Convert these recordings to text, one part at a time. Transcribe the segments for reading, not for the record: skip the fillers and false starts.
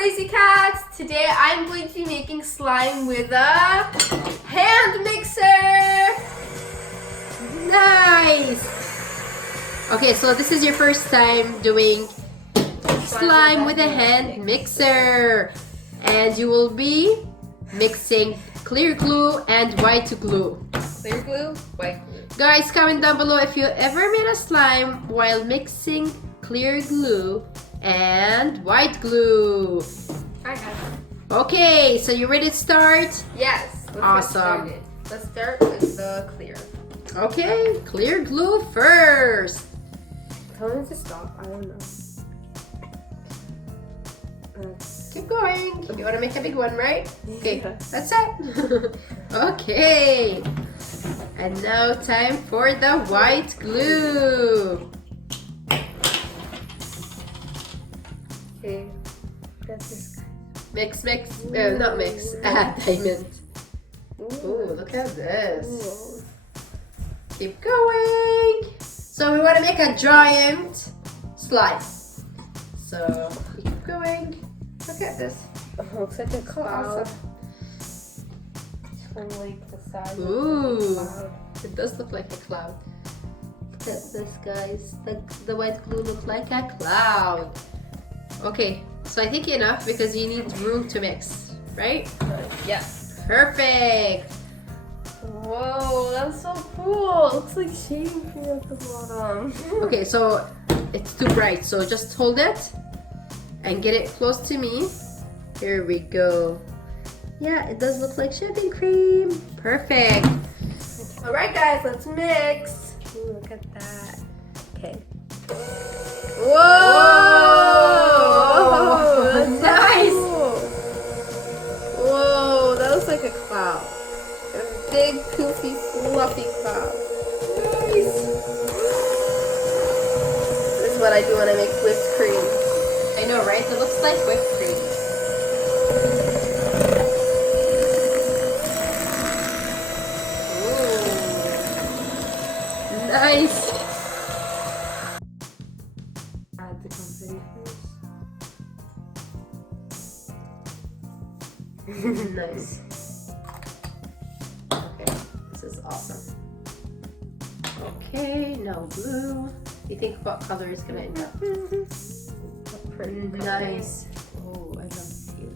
Crazy Cats. Today I'm going to be making slime with a hand mixer. Nice! Okay, so this is your first time doing slime with a hand mixer. And you will be mixing clear glue and white glue. Clear glue, white glue. Guys, comment down below if you ever made a slime while mixing clear glue and white glue. I have. Okay, so you ready to start? Yes. Let's Awesome. Get started. Let's start with the clear. Okay, clear glue first. Tell me to stop. I don't know. Keep going. You want to make a big one, right? Okay, Yeah. that's it. Okay. And now time for the white glue. Okay. That's this guy. Mix, not mix, add diamond. Ooh, look at this. Ooh. Keep going. So we want to make a giant slime. So keep going. Look at this. Oh, looks like a cloud. Awesome. It's from like the side. Ooh, Cloud. it does look like a cloud. Look at this, guys. The white glue looks like a cloud. Okay, so I think enough because you need room to mix, right? Yes. Perfect. Whoa, that's so cool. It looks like shaving cream at the bottom. Okay, so it's too bright, so just hold it and get it close to me. Here we go. Yeah, it does look like shaving cream. Perfect. All right, guys, let's mix. Ooh, look at that. Okay. Whoa! That's Nice. cool. Whoa, that looks like a cloud. A big, poofy, fluffy cloud. Nice. This is what I do when I make whipped cream. I know, right? It looks like whipped cream. Ooh. Nice. Add the confetti first. Nice. Okay, this is awesome. Okay, now blue. You think what color is gonna end up? Pretty Nice. Oh, I love you.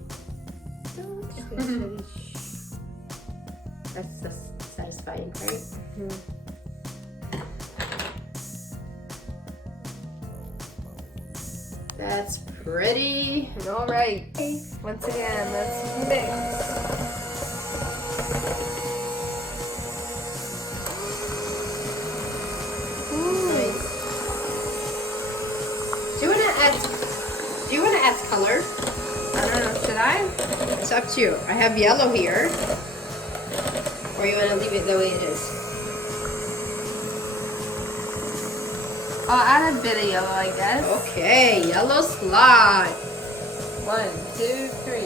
That's just satisfying, right? That's pretty. All right. Once again, let's mix. Nice. Do you wanna add color? I don't know. Should I? It's up to you. I have yellow here. Or you wanna leave it the way it is? I'll add a bit of yellow, I guess. Okay, yellow slime. 1, 2, 3.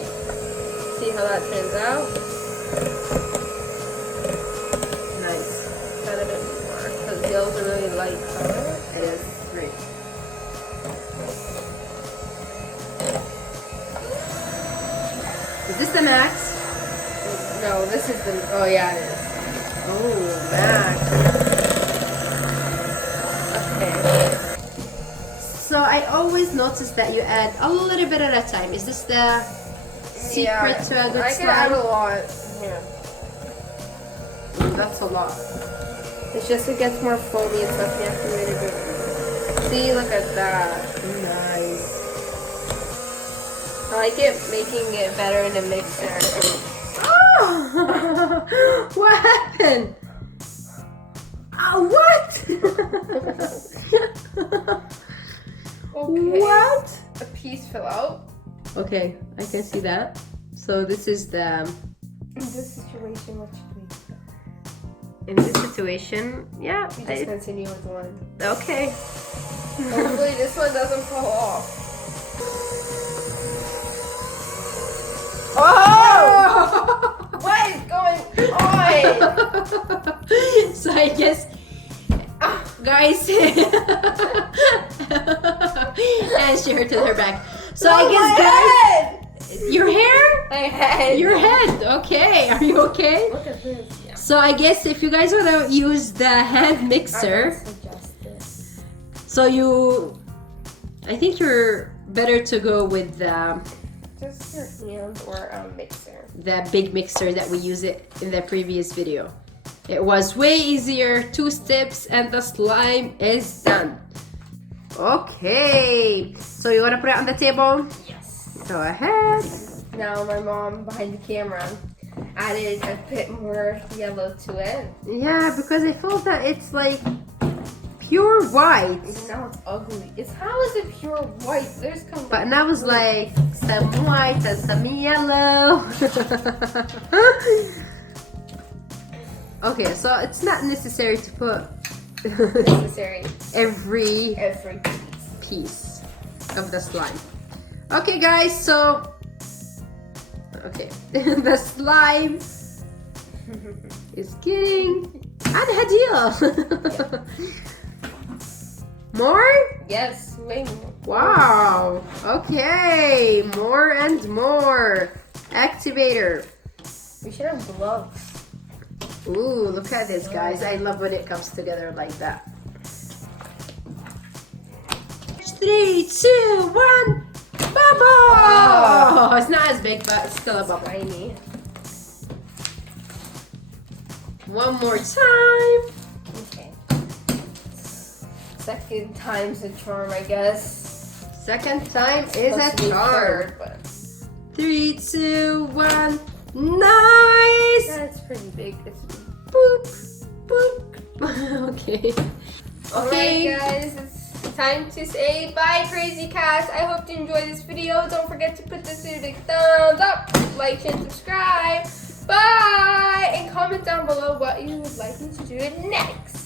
See how that turns out. Nice. Add a bit more because yellow's a really light color. It is great. Is this the max? No, this is the. Oh yeah, it is. Oh, max. Okay. So I always notice that you add a little bit at a time. Is this the secret to a good I can add a slime? lot. Yeah. That's a lot. It's just it gets more foamy and stuff. You have to really do. See, look at that. Nice. I like it making it better in a mixer. Oh! What happened? What? Okay. What? A piece fell out. Okay, I can see that. So this is the. In this situation, what should we do? In this situation, yeah. We just continue with one. Okay. Hopefully this one doesn't fall off. Oh! What is going on? So I guess, guys, and she hurted her back. So I guess, guys, Your hair? My head. Your head. Okay. Are you okay? Look at this. Yeah. So I guess if you guys want to use the hand mixer, Adjust this. so I think you're better to go with Just your hand or mixer. the big mixer that we used it in the previous video. It was way easier, 2 steps, and the slime is done. Okay, so you want to put it on the table? Yes. Go ahead. Now my mom behind the camera added a bit more yellow to it. Yeah, because I felt that it's like pure white. Now it's ugly. How is it pure white? There's But now it's like some white and some yellow. Okay, so it's not necessary to put necessary every every piece of the slime. Okay, guys, so the slime is getting هدية. More? Yes, way more. Wow. Okay, more and more. Activator. We should have gloves. Ooh, look at this, guys. I love when it comes together like that. 3, 2, 1. Bubble! Oh, it's not as big, but it's still a bubble. Tiny. One more time. Okay. Second time's a charm, I guess. Second time is a Supposed to be charm. third, but 3, 2, 1. Nice! that's pretty big. It's Boop, boop. Okay. Okay. Alright, guys, it's time to say bye, Crazy Cats. I hope you enjoyed this video. Don't forget to put this in a big thumbs up, like, and subscribe. Bye! And comment down below what you would like me to do next.